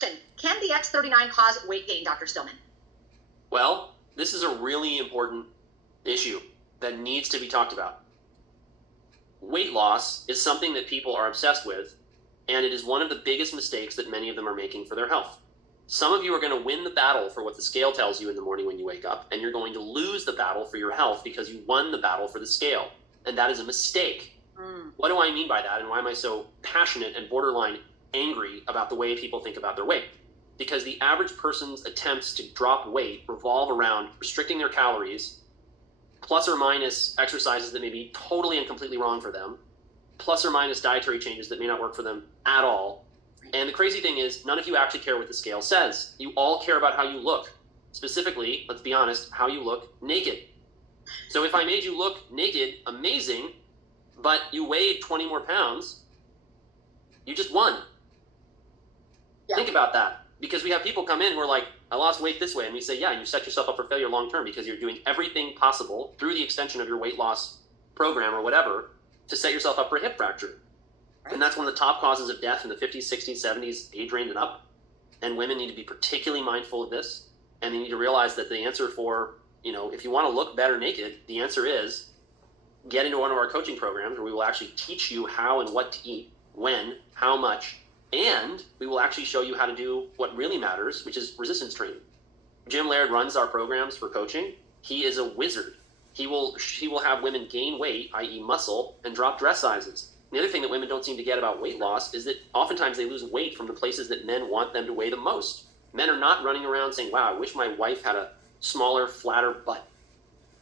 Can the X39 cause weight gain, Dr. Stillman? Well, this is a really important issue that needs to be talked about. Weight loss is something that people are obsessed with, and it is one of the biggest mistakes that many of them are making for their health. Some of you are going to win the battle for what the scale tells you in the morning when you wake up, and you're going to lose the battle for your health because you won the battle for the scale, and that is a mistake. What do I mean by that, and why am I so passionate and borderline angry about the way people think about their weight? Because the average person's attempts to drop weight revolve around restricting their calories, plus or minus exercises that may be totally and completely wrong for them, plus or minus dietary changes that may not work for them at all. And the crazy thing is, none of you actually care what the scale says. You all care about how you look. Specifically, let's be honest, how you look naked. So if I made you look naked, amazing, but you weighed 20 more pounds, you just won. Yeah. Think about that. Because we have people come in who are like, I lost weight this way. And we say, yeah, you set yourself up for failure long term because you're doing everything possible through the extension of your weight loss program or whatever to set yourself up for a hip fracture. Right. And that's one of the top causes of death in the 50s, 60s, 70s, age range and up. And women need to be particularly mindful of this. And they need to realize that the answer for, if you want to look better naked, the answer is get into one of our coaching programs where we will actually teach you how and what to eat, when, how much, and we will actually show you how to do what really matters, which is resistance training. Jim Laird runs our programs for coaching. He is a wizard. He will have women gain weight, i.e. muscle, and drop dress sizes. The other thing that women don't seem to get about weight loss is that oftentimes they lose weight from the places that men want them to weigh the most. Men are not running around saying, wow, I wish my wife had a smaller, flatter butt.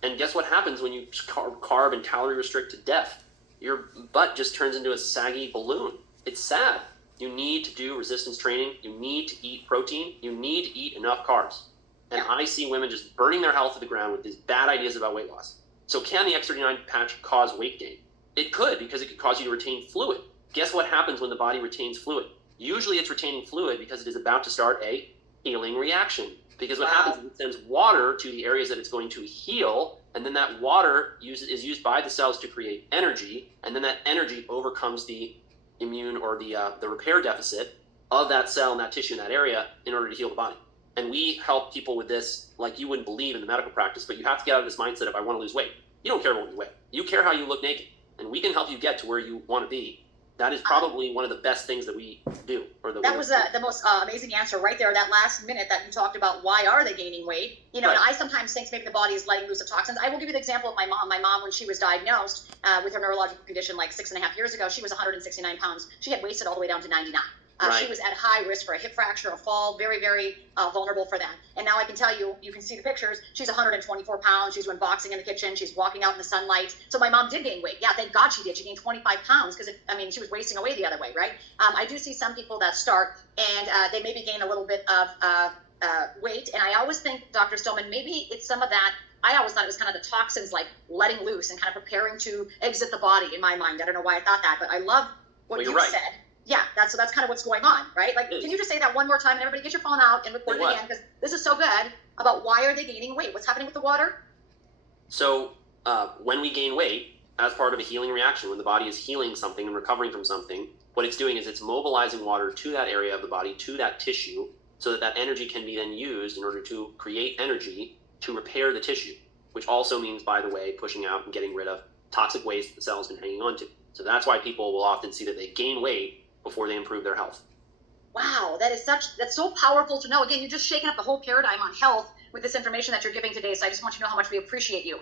And guess what happens when you carb and calorie restrict to death? Your butt just turns into a saggy balloon. It's sad. You need to do resistance training. You need to eat protein. You need to eat enough carbs. And I see women just burning their health to the ground with these bad ideas about weight loss. So can the X39 patch cause weight gain? It could, because it could cause you to retain fluid. Guess what happens when the body retains fluid? Usually it's retaining fluid because it is about to start a healing reaction. Because what happens is it sends water to the areas that it's going to heal, and then that water is used by the cells to create energy, and then that energy overcomes the immune or the repair deficit of that cell and that tissue in that area in order to heal the body. And we help people with this like you wouldn't believe in the medical practice, but you have to get out of this mindset of I want to lose weight. You don't care about what you weigh. You care how you look naked, and we can help you get to where you want to be. That is probably one of the best things that we do. That was the most amazing answer right there. That last minute that you talked about, why are they gaining weight? Right. And I sometimes think maybe the body is letting loose of toxins. I will give you the example of my mom. My mom, when she was diagnosed with her neurological condition like 6.5 years ago, she was 169 pounds. She had wasted all the way down to 99. She was at high risk for a hip fracture, a fall, very, very vulnerable for that. And now I can tell you, you can see the pictures, she's 124 pounds, she's doing boxing in the kitchen, she's walking out in the sunlight. So my mom did gain weight. Yeah, thank God she did. She gained 25 pounds because, she was wasting away the other way, right? I do see some people that start and they maybe gain a little bit of weight. And I always think, Dr. Stillman, maybe it's some of that. I always thought it was kind of the toxins like letting loose and kind of preparing to exit the body in my mind. I don't know why I thought that, but I love what you said. Yeah, that's kind of what's going on, right? Like, can you just say that one more time and everybody get your phone out and record it again? Because this is so good about why are they gaining weight? What's happening with the water? So when we gain weight, as part of a healing reaction, when the body is healing something and recovering from something, what it's doing is it's mobilizing water to that area of the body, to that tissue, so that that energy can be then used in order to create energy to repair the tissue, which also means, by the way, pushing out and getting rid of toxic waste that the cell has been hanging on to. So that's why people will often see that they gain weight before they improve their health. Wow, that's so powerful to know. Again, you're just shaking up the whole paradigm on health with this information that you're giving today. So I just want you to know how much we appreciate you.